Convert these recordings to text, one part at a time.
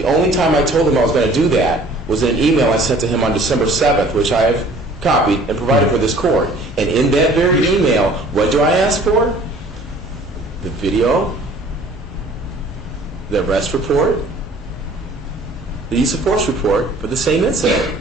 The only time I told him I was going to do that was in an email I sent to him on December 7th, which I have copied and provided for this court. And in that very email, what do I ask for? The video, the arrest report, the use of force report for the same incident.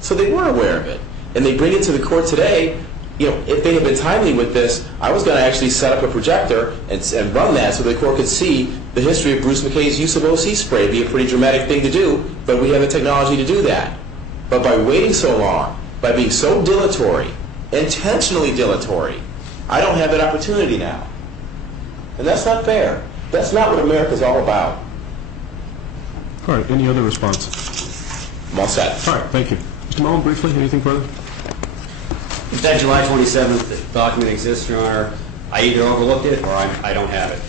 So they were aware of it. And they bring it to the court today. You know, if they had been timely with this, I was going to actually set up a projector and run that so the court could see the history of Bruce McKay's use of OC spray. It'd be a pretty dramatic thing to do, but we have the technology to do that. But by waiting so long, by being so dilatory, intentionally dilatory, I don't have that opportunity now. And that's not fair. That's not what America's all about. All right, any other response? I'm all set. All right, thank you. Mr. Mullen, briefly, anything further? If that July 27th document exists, Your Honor, I either overlooked it or I don't have it.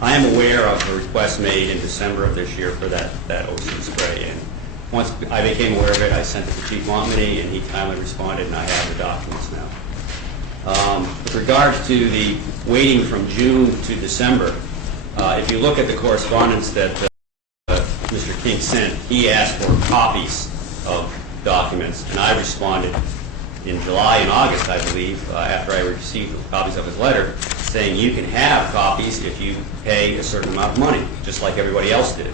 I am aware of the request made in December of this year for that OC spray. And once I became aware of it, I sent it to Chief Montminy, and he kindly responded, and I have the documents now. With regards to the waiting from June to December, if you look at the correspondence that Mr. King sent, he asked for copies of documents, and I responded in July and August, I believe, after I received copies of his letter, saying you can have copies if you pay a certain amount of money, just like everybody else did.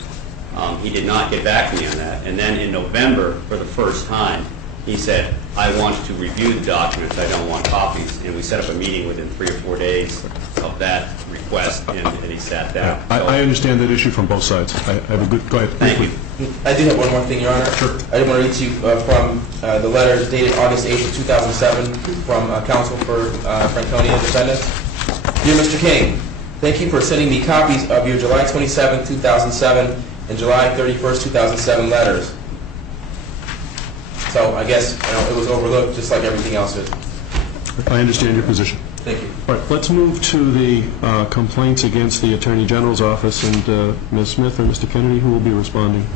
He did not get back to me on that. And then in November, for the first time, he said, I want to review the documents, I don't want copies. And we set up a meeting within 3 or 4 days of that request, and he sat down. I understand that issue from both sides. I have a good, go ahead. Thank you. I do have one more thing, Your Honor. Sure. I did want to read to you from the letter dated August 8th of 2007 from counsel for Franconia defendants. Dear Mr. King, thank you for sending me copies of your July 27th, 2007 and July 31st, 2007 letters. So I guess it was overlooked just like everything else is. I understand your position. Thank you. All right, let's move to the complaints against the Attorney General's office, and Ms. Smith or Mr. Kennedy, who will be responding?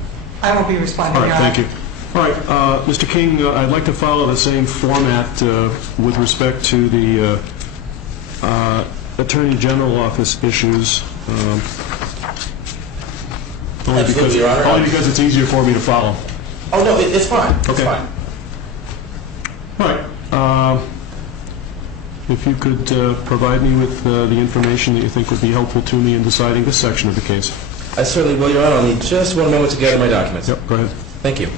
I will be responding. All right, thank you. All right, Mr. King, I'd like to follow the same format with respect to the Attorney General office issues. Absolutely, Your Honor. Only because it's easier for me to follow. Oh, no, it's fine. Okay. It's fine. All right. If you could provide me with the information that you think would be helpful to me in deciding this section of the case. I certainly will, Your Honor. I'll need just one moment to gather my documents. Yep, go ahead. Thank you.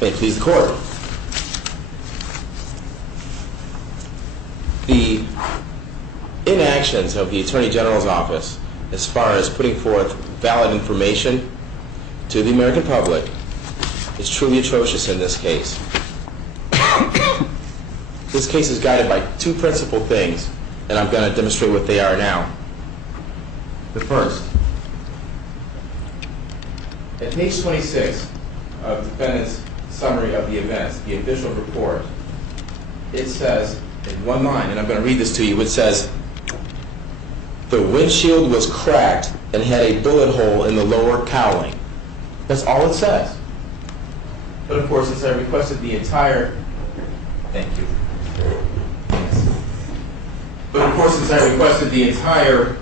May it please the court. The inactions of the Attorney General's office as far as putting forth valid information to the American public is truly atrocious in this case. This case is guided by two principal things, and I'm going to demonstrate what they are now. The first, at page 26 of the defendant's summary of the events, the official report, it says in one line, and I'm going to read this to you, it says, the windshield was cracked and had a bullet hole in the lower cowling. That's all it says. But of course, since I requested the entire, thank you. But of course, since I requested the entire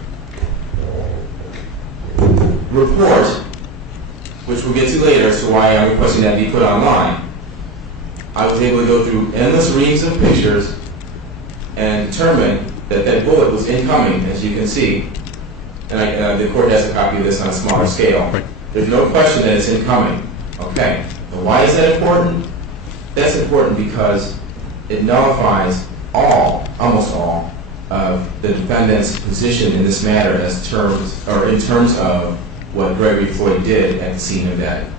report, which we'll get to later, so why I'm requesting that be put online, I was able to go through endless reams of pictures and determine that that bullet was incoming, as you can see. And the court has a copy of this on a smaller scale. Right. There's no question that it's incoming. Okay. But why is that important? That's important because it nullifies almost all, of the defendant's position in this matter in terms of what Gregory Floyd did at the scene of that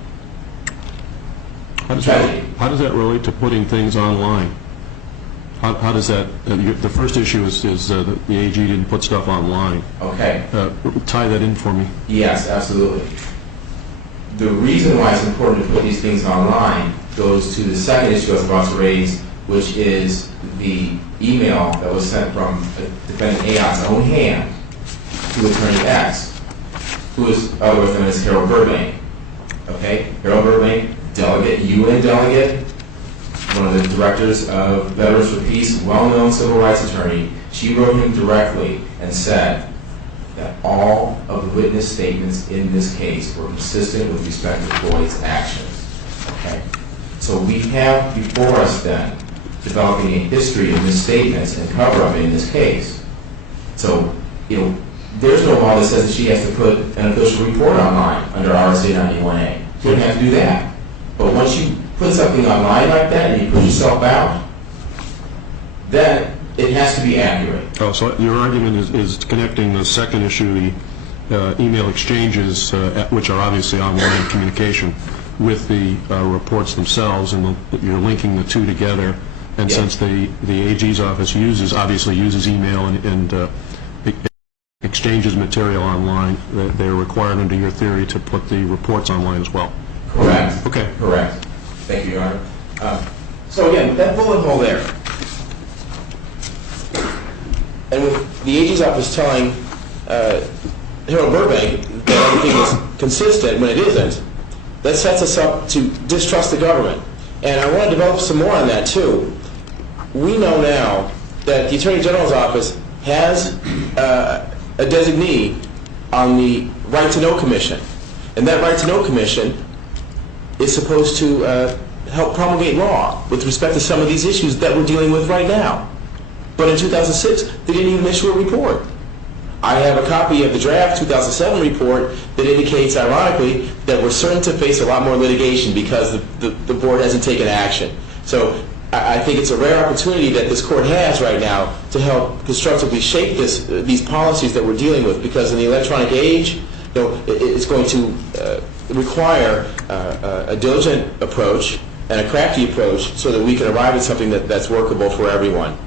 tragedy. How does that relate to putting things online? How does that, the first issue is that the AG didn't put stuff online. Okay. Tie that in for me. Yes, absolutely. The reason why it's important to put these things online goes to the second issue I was about to raise, which is the email that was sent from Defendant Ayott's own hand to Attorney X, who is otherwise known as Harold Burbank. Okay? Harold Burbank, delegate, UN delegate, one of the directors of Veterans for Peace, well-known civil rights attorney. She wrote him directly and said that all of the witness statements in this case were consistent with respect to Floyd's actions. Okay? So we have before us then developing a history of misstatements and cover-up in this case. So, there's no law that says that she has to put an official report online under RSA 91A. She doesn't have to do that. But once you put something online like that and you put yourself out, then it has to be accurate. Oh, so your argument is connecting the second issue, the email exchanges, which are obviously online communication, with the reports themselves, and you're linking the two together. And since the AG's office obviously uses email and exchanges material online, they're required under your theory to put the reports online as well. Correct. Okay. Correct. Thank you, Your Honor. So again, that bullet hole there, and with the AG's office telling Harold Burbank that everything is consistent when it isn't, that sets us up to distrust the government. And I want to develop some more on that too. We know now that the Attorney General's office has a designee on the Right to Know Commission. And that Right to Know Commission is supposed to help promulgate law with respect to some of these issues that we're dealing with right now. But in 2006, they didn't even issue a report. I have a copy of the draft 2007 report that indicates, ironically, that we're certain to face a lot more litigation because the board hasn't taken action. So I think it's a rare opportunity that this court has right now to help constructively shape these policies that we're dealing with, because in the electronic age, it's going to require a diligent approach and a crafty approach so that we can arrive at something that's workable for everyone,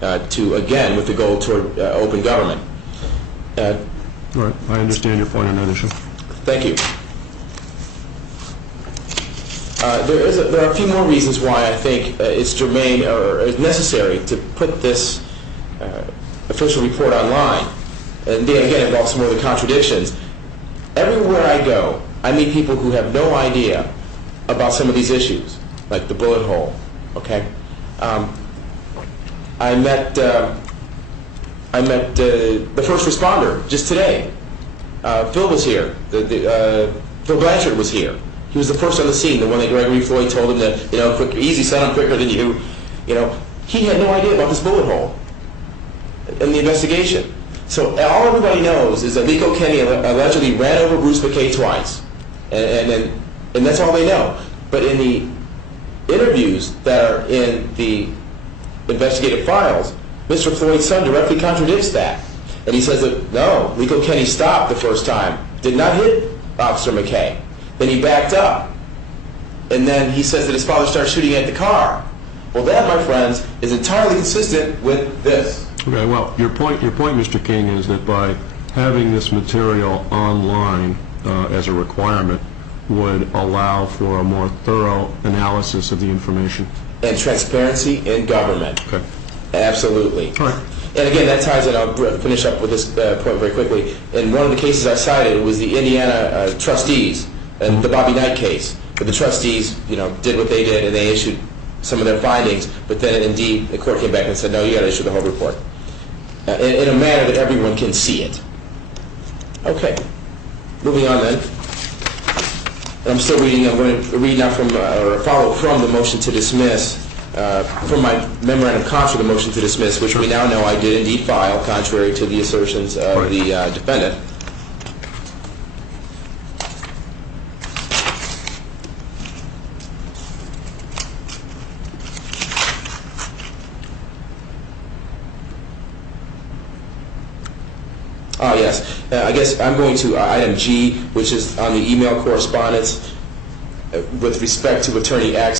again, with the goal toward open government. All right. I understand your point on that issue. Thank you. There are a few more reasons why I think it's germane or necessary to put this official report online. And they, again, involve some of the contradictions. Everywhere I go, I meet people who have no idea about some of these issues, like the bullet hole. Okay, I met the first responder just today. Phil was here. Phil Blanchard was here. He was the first on the scene, the one that Gregory Floyd told him that, quick, easy, son, I'm quicker than you. He had no idea about this bullet hole in the investigation. So all everybody knows is that Lico Kenny allegedly ran over Bruce McKay twice, and that's all they know. But in the interviews that are in the investigative files, Mr. Floyd's son directly contradicts that. And he says that, no, Lico Kenny stopped the first time, did not hit Officer McKay. Then he backed up. And then he says that his father started shooting at the car. Well, that, my friends, is entirely consistent with this. Okay, well, your point, Mr. King, is that by having this material online as a requirement would allow for a more thorough analysis of the information. And transparency in government. Okay. Absolutely. All right. And again, that ties in, I'll finish up with this point very quickly. In one of the cases I cited was the Indiana trustees, and the Bobby Knight case. But the trustees, did what they did, and they issued some of their findings, but then indeed the court came back and said, no, you got to issue the whole report in a manner that everyone can see it. Okay, moving on then. And I'm still reading. I'm going to read now from or follow from the motion to dismiss, from my memorandum contra the motion to dismiss, which we now know I did indeed file, contrary to the assertions of the defendant. Yes. I guess I'm going to item G, which is on the email correspondence with respect to Attorney X.